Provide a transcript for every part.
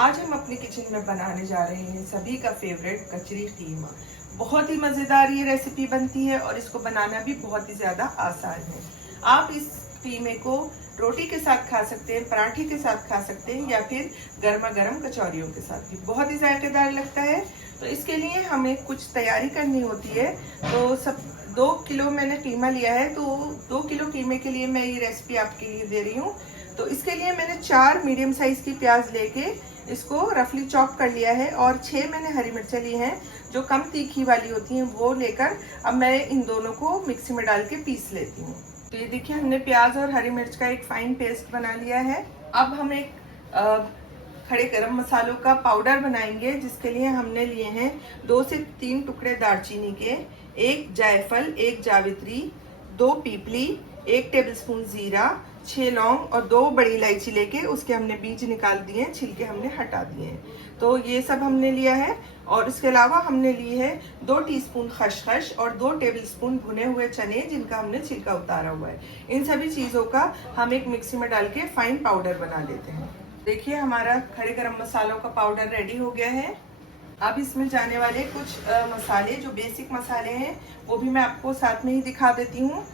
आज हम अपने किचन में बनाने जा रहे हैं सभी का फेवरेट कचरी कीमा। बहुत ही मज़ेदार ये रेसिपी बनती है और इसको बनाना भी बहुत ही ज़्यादा आसान है। आप इस कीमे को रोटी के साथ खा सकते हैं, पराठे के साथ खा सकते हैं या फिर गर्मा गर्म कचौरियों के साथ भी बहुत ही जायकेदार लगता है। तो इसके लिए हमें कुछ तैयारी करनी होती है। तो सब 2 किलो मैंने कीमा लिया है, तो 2 किलो कीमे के लिए मैं ये रेसिपी आपके लिए दे रही हूँ। तो इसके लिए मैंने 4 मीडियम साइज़ की प्याज लेके इसको रफली चॉप कर लिया है और 6 मैंने हरी मिर्चें ली हैं जो कम तीखी वाली होती हैं, वो लेकर अब मैं इन दोनों को मिक्सी में डाल के पीस लेती हूँ। तो ये देखिए, हमने प्याज और हरी मिर्च का एक फाइन पेस्ट बना लिया है। अब हम एक खड़े गरम मसालों का पाउडर बनाएंगे, जिसके लिए हमने लिए हैं 2 से 3 टुकड़े दालचीनी के, 1 जायफल, 1 जावित्री, 2 पीपली, 1 टेबलस्पून जीरा, 6 लौंग और 2 बड़ी इलायची लेके उसके हमने बीज निकाल दिए, छिलके हमने हटा दिए हैं। तो ये सब हमने लिया है। और इसके अलावा हमने ली है 2 टीस्पून खसखस और 2 टेबलस्पून भुने हुए चने, जिनका हमने छिलका उतारा हुआ है। इन सभी चीज़ों का हम एक मिक्सी में डाल के फाइन पाउडर बना लेते हैं। देखिए, हमारा खड़े गरम मसालों का पाउडर रेडी हो गया है। अब इसमें जाने वाले कुछ मसाले, जो बेसिक मसाले हैं, वो भी मैं आपको साथ में ही दिखा देती हूँ।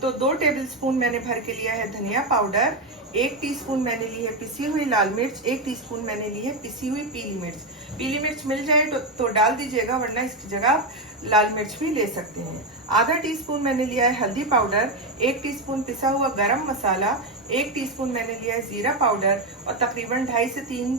तो 2 टेबलस्पून मैंने भर के लिया है धनिया पाउडर, 1 टीस्पून मैंने ली है पिसी हुई लाल मिर्च, 1 टीस्पून मैंने ली है पिसी हुई पीली मिर्च। पीली मिर्च मिल जाए तो डाल दीजिएगा, वरना इसकी जगह आप लाल मिर्च भी ले सकते हैं। आधा टीस्पून मैंने लिया है हल्दी पाउडर, 1 टीस्पून पिसा हुआ गरम मसाला, 1 टीस्पून मैंने लिया है जीरा पाउडर और तकरीबन 2.5 से 3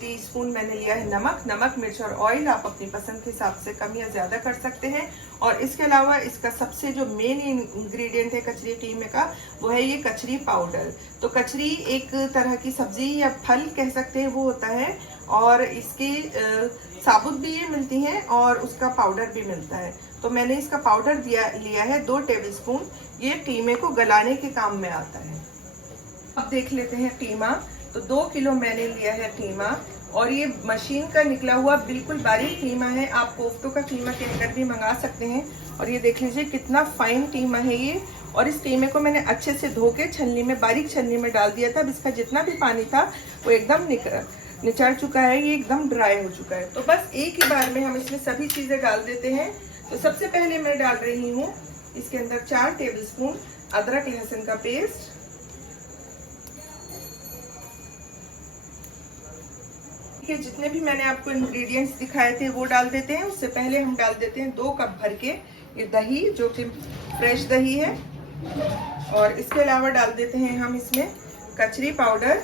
टीस्पून मैंने लिया है नमक। नमक, मिर्च और ऑयल आप अपनी पसंद के हिसाब से कम या ज़्यादा कर सकते हैं। और इसके अलावा इसका सबसे जो मेन इंग्रेडिएंट है कचरी कीमे का, वो है ये कचरी पाउडर। तो कचरी एक तरह की सब्जी या फल कह सकते हैं, वो होता है, और इसकी साबुत भी ये मिलती हैं और उसका पाउडर भी मिलता है। तो मैंने इसका पाउडर लिया है 2 टेबलस्पून। ये कीमे को गलाने के काम में आता है। अब देख लेते हैं कीमा। तो 2 किलो मैंने लिया है कीमा, और ये मशीन का निकला हुआ बिल्कुल बारीक कीमा है। आप कोफ्तों का कीमा कहकर भी मंगा सकते हैं। और ये देख लीजिए कितना फाइन कीमा है ये। और इस कीमे को मैंने अच्छे से धो के छन्नी में, बारीक छन्नी में डाल दिया था। अब इसका जितना भी पानी था वो एकदम निचड़ चुका है, ये एकदम ड्राई हो चुका है। तो बस एक ही बार में हम इसमें सभी चीज़ें डाल देते हैं। तो सबसे पहले मैं डाल रही हूँ इसके अंदर 4 टेबलस्पून अदरक लहसुन का पेस्ट। जितने भी मैंने आपको इंग्रेडिएंट्स दिखाए थे वो डाल देते हैं। उससे पहले हम डाल देते हैं 2 कप भर के ये दही, जो कि फ्रेश दही है। और इसके अलावा डाल देते हैं हम इसमें कचरी पाउडर,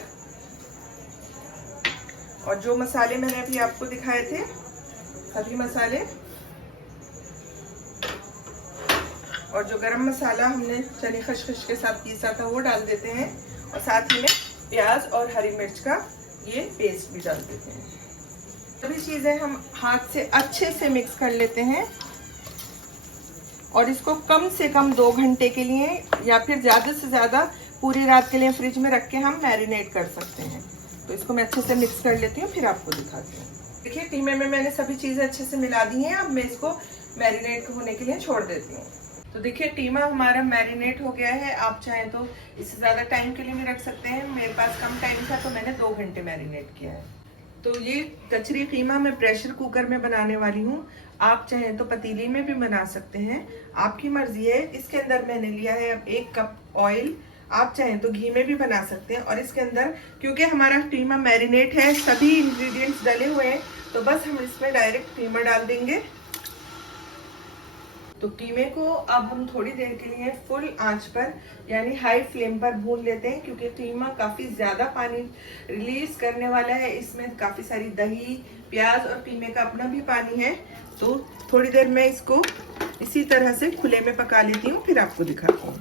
और जो मसाले मैंने अभी आपको दिखाए थे सभी मसाले, और जो गरम मसाला हमने चने खसखस के साथ पीसा था वो डाल देते हैं। और साथ ही में प्याज और हरी मिर्च का ये पेस्ट भी डाल देते हैं। सभी चीज़ें हम हाथ से अच्छे से मिक्स कर लेते हैं, और इसको कम से कम 2 घंटे के लिए या फिर ज़्यादा से ज़्यादा पूरी रात के लिए फ्रिज में रख के हम मैरिनेट कर सकते हैं। तो इसको मैं अच्छे से मिक्स कर लेती हूँ, फिर आपको दिखाती हूँ। देखिए, कीमे में मैंने सभी चीज़ें अच्छे से मिला दी हैं। अब मैं इसको मैरिनेट होने के लिए छोड़ देती हूँ। तो देखिए, कीमा हमारा मैरिनेट हो गया है। आप चाहें तो इससे ज़्यादा टाइम के लिए भी रख सकते हैं। मेरे पास कम टाइम था तो मैंने 2 घंटे मैरिनेट किया है। तो ये कचरी कीमा मैं प्रेशर कुकर में बनाने वाली हूँ। आप चाहें तो पतीली में भी बना सकते हैं, आपकी मर्जी है। इसके अंदर मैंने लिया है 1 कप ऑयल। आप चाहें तो घी में भी बना सकते हैं। और इसके अंदर, क्योंकि हमारा कीमा मैरिनेट है, सभी इंग्रेडिएंट्स डले हुए हैं, तो बस हम इसमें डायरेक्ट कीमा डाल देंगे। तो कीमे को अब हम थोड़ी देर के लिए फुल आंच पर, यानी हाई फ्लेम पर भून लेते हैं, क्योंकि कीमा काफ़ी ज़्यादा पानी रिलीज करने वाला है। इसमें काफ़ी सारी दही, प्याज और कीमे का अपना भी पानी है। तो थोड़ी देर मैं इसको इसी तरह से खुले में पका लेती हूँ, फिर आपको दिखाती हूँ।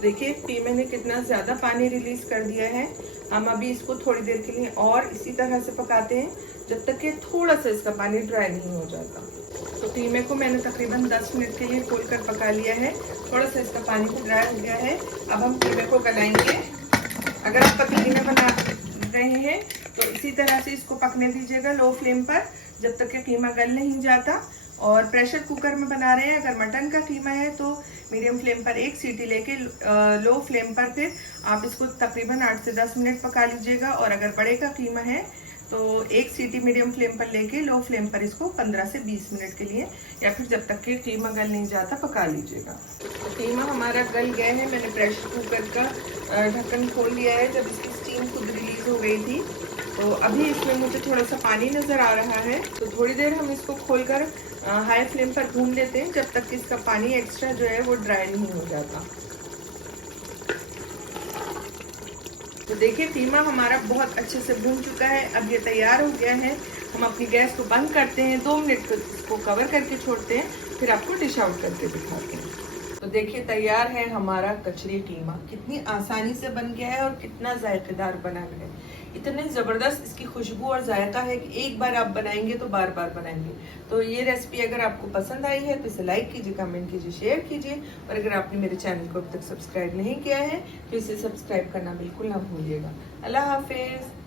देखिए, कीमे ने कितना ज़्यादा पानी रिलीज कर दिया है। हम अभी इसको थोड़ी देर के लिए और इसी तरह से पकाते हैं, जब तक कि थोड़ा सा इसका पानी ड्राई नहीं हो जाता। तो कीमे को मैंने तकरीबन 10 मिनट के लिए खोलकर पका लिया है। थोड़ा सा इसका पानी भी ड्राई हो गया है। अब हम कीमे को गलाएंगे। अगर आप पतीली में बना रहे हैं तो इसी तरह से इसको पकने दीजिएगा लो फ्लेम पर, जब तक कि कीमा गल नहीं जाता। और प्रेशर कुकर में बना रहे हैं। अगर मटन का कीमा है तो मीडियम फ्लेम पर एक सीटी लेके लो फ्लेम पर फिर आप इसको तकरीबन 8 से 10 मिनट पका लीजिएगा। और अगर बड़े का कीमा है तो एक सीटी मीडियम फ्लेम पर लेके लो फ्लेम पर इसको 15 से 20 मिनट के लिए या फिर जब तक कि कीमा गल नहीं जाता पका लीजिएगा। तो कीमा हमारा गल गया है। मैंने प्रेशर कुकर का ढक्कन खोल लिया है जब इसकी स्टीम खुद रिलीज हो गई थी। तो अभी इसमें मुझे थोड़ा सा पानी नज़र आ रहा है, तो थोड़ी देर हम इसको खोलकर हाई फ्लेम पर भून लेते हैं जब तक कि इसका पानी एक्स्ट्रा जो है वो ड्राई नहीं हो जाता। तो देखिए कीमा हमारा बहुत अच्छे से भून चुका है। अब ये तैयार हो गया है। हम अपनी गैस को बंद करते हैं, 2 मिनट तक इसको कवर करके छोड़ते हैं, फिर आपको डिश आउट करके दिखाते हैं। तो देखिए तैयार है हमारा कचरी कीमा। कितनी आसानी से बन गया है और कितना जायकेदार बना है। इतनी ज़बरदस्त इसकी खुशबू और जायका है कि एक बार आप बनाएंगे तो बार बार बनाएंगे। तो ये रेसिपी अगर आपको पसंद आई है तो इसे लाइक कीजिए, कमेंट कीजिए, शेयर कीजिए। और अगर आपने मेरे चैनल को अब तक सब्सक्राइब नहीं किया है तो इसे सब्सक्राइब करना बिल्कुल ना भूलिएगा। अल्लाह हाफिज़।